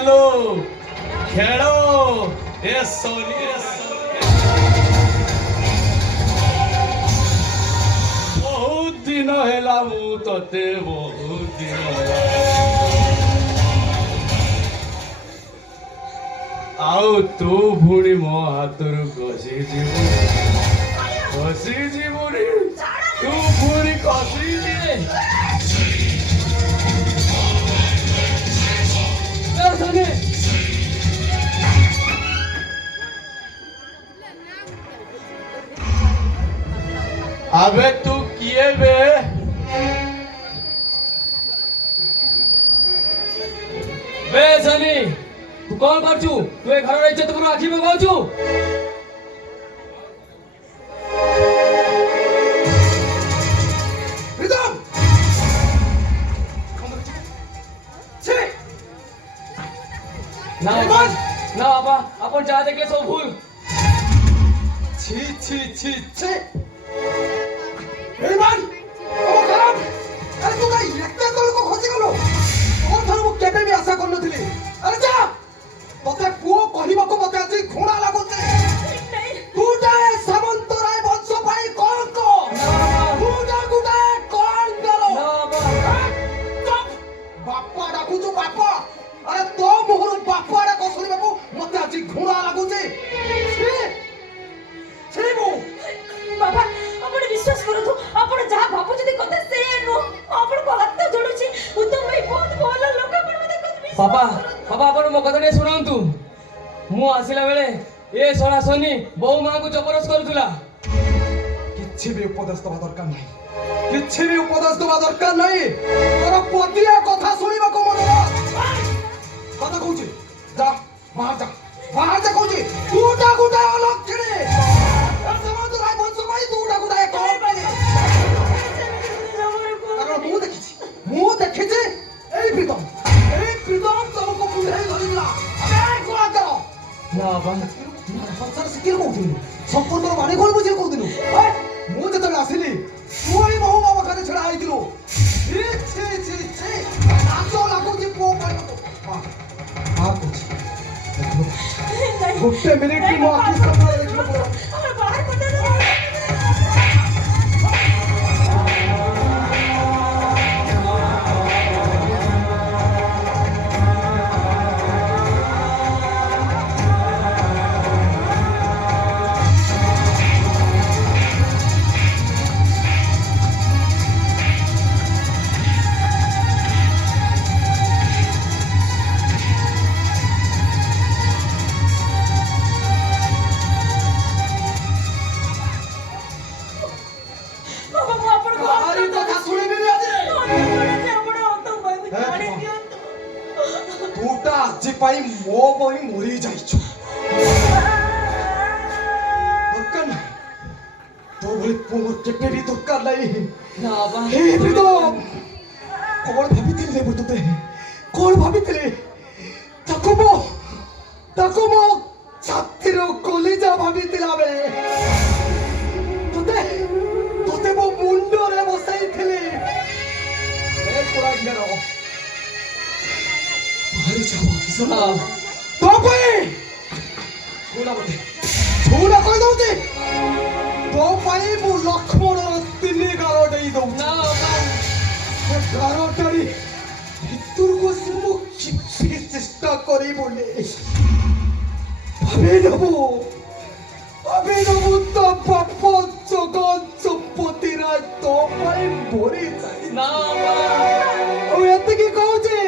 ଚାଲୁ ଖେଳ ଏ ସୋନି ବହୁତ ଦିନ ହେଲା ମୁଁ ତତେ ବହୁତ ଦିନ ଆଉ ତୁ ପୁଣି ମୋ ହାତରୁ ଖସିଯିବୁ ଖସିଯିବୁନି ତୁ ପୁଣି ଖସିଯିବେ अबे तू किए बे सनी तू कौन कर तू ए घर इज्जत को आखी में कहू ना ना बाबा अपन चाह देखे सो भूल छी छी छी छी बेईमान ओ खराब अरे तू का इतना तलको खसी गलो और थर मु केबे भी आशा करन थिली अरे जा तते पुओ कहिबाको मते आछि घोड़ा लागुते तू जाए सामंत राय वंश भाई कौन को तू जा गुडा कौन करो बापा डाकू जो बापा अरे तो मोहर बापा डाको सुनिबाको मते आछि घोड़ा लागुते छी मु बाबा आपण विश्वास करतो आपण जहा भाबु जदी कते से नो आपण को हाथ जोडुची उत्तम भाई बहुत भल लोक आपण मते कते विश्वास बाबा बाबा आपण मो कथा ने सुनंतु मु आसिला बेले ए सोना सोनी बहु मां को जबरदस्त करूला किछि भी उपदेश दवा दरकार नहीं किछि भी उपदेश दवा दरकार नहीं तोर पतिया कथा सुनिबा को मन कथा कहूची जा बाहर जा कहूची तू जा गुडा लक्षणे समाज राय वंश भाई तू जा गुडा कौन पाले अगर मु देखिছি এই প্রীতম তোমको बुझाई ধরিলা अबे गोला करो ना बाबा संसार सिकिल कहूथिलु संपूर्ण माने कोन बुझिल कहूथिलु मु जतले आसिली तू ही बहु बाबा खाने छडा आइथिलु छी छी छी छी नाचो लागू जी पो कहतो हां कुछ गुप्ते मिनट की मो आखी सामने देखलो हमरा बाहर पता ना पाई मो बही मरी जाइछु दरकार नहीं तो भली पोर केपे भी दरकार नहीं ना बाबा हे प्रीतम कौन भाबितिले रे बुतते कौन भाबितिले ताको मो छातीरो कलिजा भाबितिला बेले तोते मो मुंडो रे बसाइथिले ए कोरा गिरो बाहर जाओ किसना तो भाई छोड़ा मत छोड़ा कोई दउते तो भाई मु लक्ष्मण तिनी गारो देई दउ ना बाबा गारो तरी भितर को सिमु किछि चेष्टा करी बोले भाबे नबो तो पाप जगत संपत्ति राज तो भाई भरी जाई ना बाबा ओ एते की कहूचे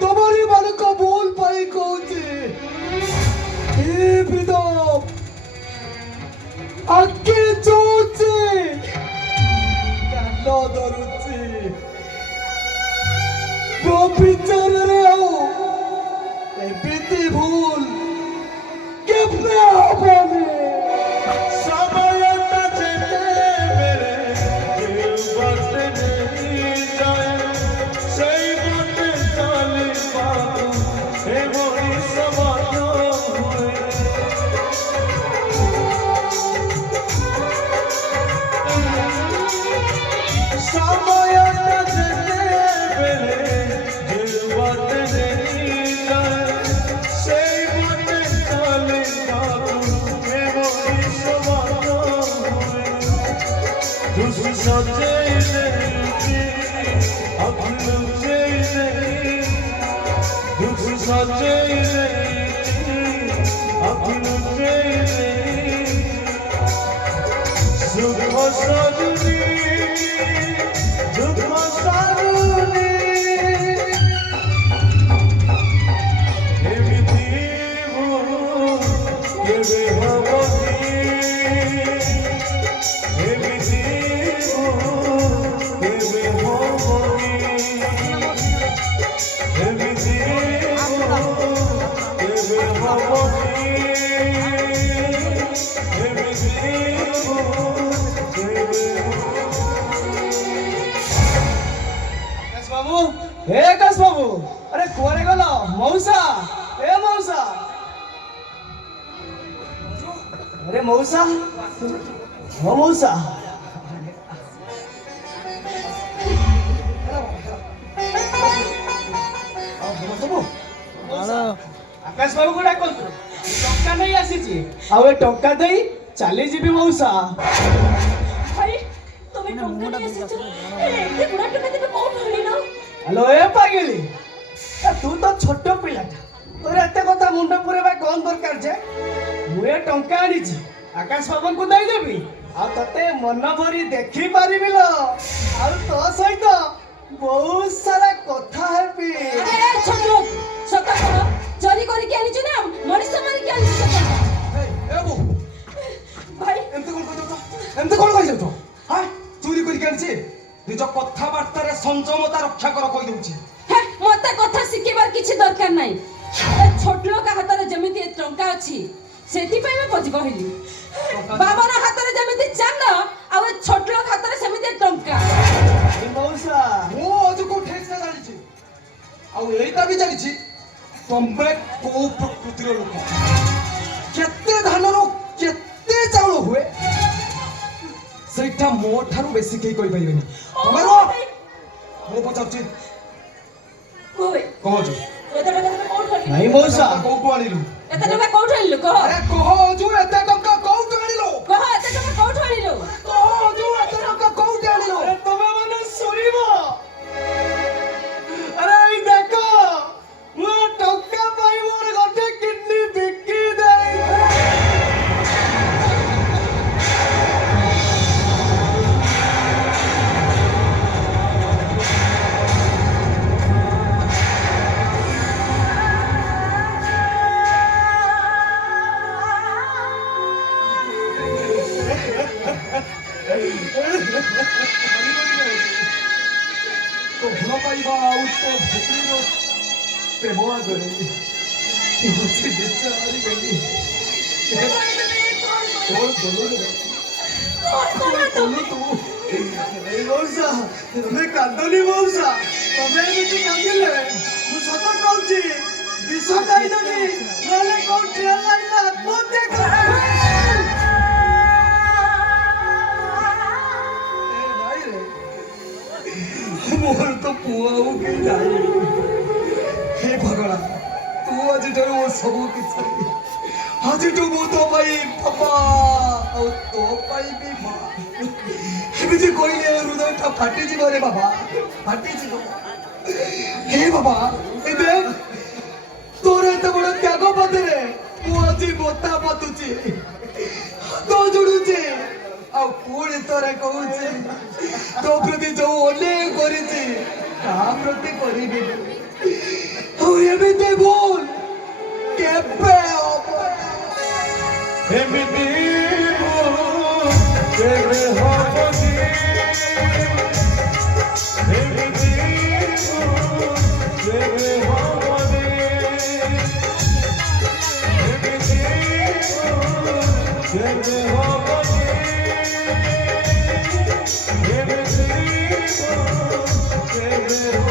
तुम्हारी मन को बोल पाई कहूचे हे प्रीतम आके जोचे कानो दरुचे वो विचार रे आओ ए बीती भूल केपने आपने समय जेते मेरे दिल बदले नहीं जाए सही बात चले बाबू हे मोरी समायो समय जेते मेरे दिल ବାବୁ ଏ ଆକାଶ ବାବୁ ଆରେ କୁଆଡେ ଗଲ ମଉସା ଏ ମଉସା ଆରେ ମଉସା ହଁ ମଉସା ଆକାଶ ବାବୁ କୁ ଡାକନ୍ତୁ ଟଙ୍କା ନେଇ ଆସିଛି ଆଉ ଏ ଟଙ୍କା ଦେଇ ଚାଲିଯିବି ମଉସା ଭାଇ তুমি টঙ্কা নিয়ে এসেছো এতে বুড়া টঙ্কা দেবে কোন হলি না হ্যালো এ পাগলি তু তো ছোট পিলাটা তোর এতে কথা মুন্ড পুরেবা কোন দরকার যে ମୁଁ ଏ ଟଙ୍କା ଆଣିଛି ଆକାଶ ବାବୁଙ୍କୁ ଦେଇଦେବି ଆଉ ତତେ ମନ ଭରି ଦେଖି ପାରିବି ଲୋ ଆଉ ତୋ ସହିତ ବହୁତ ସାରା କଥା ହେବି আরে ছোট লোক সত্য করো চুরি করে কি আনিছো না মনিষ মারি কি আনিছো ଏ ବୋଉ ভাই ଏମିତି କଣ କହିଯାଉଛ ହଁ ଚୋରି କରିକି ଆଣିଛି ନିଜ କଥାବାର୍ତ୍ତାରେ ସଂଯମତା ରକ୍ଷା କର କହିଦଉଛି হ্যাঁ মতে কথা শিখিবার কিছু দরকার নাই এ ছোট লোক হাতরে যেমিতি এ টঙ্কা ଅଛି ସେଥିପାଇଁ ମୁଁ ପଚି କହିଲି ବାବନ ହାତରେ ଯେମିତି ଚାନ୍ଦ ଆଉ ଏ ଛୋଟ ଲୋକ ହାତରେ ସେମିତି ଟଙ୍କା ଏ ମଉସା ମୁଁ ଆଜକୁ ଠିକସେ ଜାଣିଛି ଆଉ ଏଇଟା ବି ଜାଣିଛି ତମେ କୋଉ ପ୍ରକୃତିର ଲୋକ କେତେ ଧାନରୁ କେତେ ଚାଉଳ ହୁଏ ସେଇଟା ମୋ ଠାରୁ ବେଶୀ କେହି କହିପାରିବେନି ତମେ ମୁଁ ପଚାରୁଛି କହୁଛୁ ଏତେ ଟଙ୍କା ତମେ କୋଉଠୁ ଆଣିଲ ନାଇଁ ମଉସା କୋଉଠୁ ଆଣିଲୁ ଏତେ ଟଙ୍କା କୋଉଠୁ ଆଣିଲ କହ ଆରେ କହୁଛୁ ଏତେ ଟଙ୍କା କୋଉଠୁ ଆଣିଲୁ କହ ଏତେ ଟଙ୍କା କୋଉଠୁ ଆଣିଲ କହୁଛୁ ଏତେ ଟଙ୍କା କୋଉଠୁ ଆଣିଲୁ ଆରେ ତମେ ମାନେ ଶୁଣିବ ଆରେ ଏଇ ଦେଖ ମୁଁ ଟଙ୍କା ପାଇଁ ମୋର ଗୋଟେ କିଡନୀ ବିକି ଦେଇ तो ଭଲ ପାଇବା ଆଉ ତ ଭୂମିର ପ୍ରେମ ଆଗରେ ହଉଛି ନିଜ ହାରିଗଲି ତୋର ଦୋଲରେ এই মৌসা তুমি কান্দনি মৌসা তবে এମିତି কান্দিলে ମୁଁ ସତ କହୁଛି ବିଷ ଖାଇଦେବି ନହେଲେ କୋଉଠି ହେଲାଣି ନା ଆତ୍ମହତ୍ୟା ମୋର ତ ପୁଅ ଆଉ କେହି ନାହିଁ ହେ ଭଗବାନ ତୁ ଆଜିଠାରୁ ମୋ ସବୁ କିଛି ଆଜିଠୁ ମୁଁ ତୋ ପାଇଁ ବାପା ଆଉ ତୋ ପାଇଁ ବି ମା ଏମିତି କହିଲେ ହୃଦୟଟା ଫାଟିଯିବ ରେ ବାବା ଫାଟିଯିବ ହେ ବାବା ଏବେ ତୋର ଏତେ ବଡ଼ ତ୍ୟାଗ ପଥରେ ମୁଁ ଆଜି ବୋତା ପତୁଛି ହାତ ଯୋଡୁଛି ଆଉ ପୁଣି ଥରେ କହୁଛି ତୋ ପ୍ରତି ଯୋଉ ଅନ୍ୟାୟ କରିଛି ତାହା ପ୍ରତି କରିବିନି ଆଉ ଏମିତି ଭୁଲ କେବେ ହବ ଏମିତି କେବେ ହବନି ଏମିତି କେବେ ହବନି ଏମିତି କେବେ ହବନି ଏମିତି କେବେ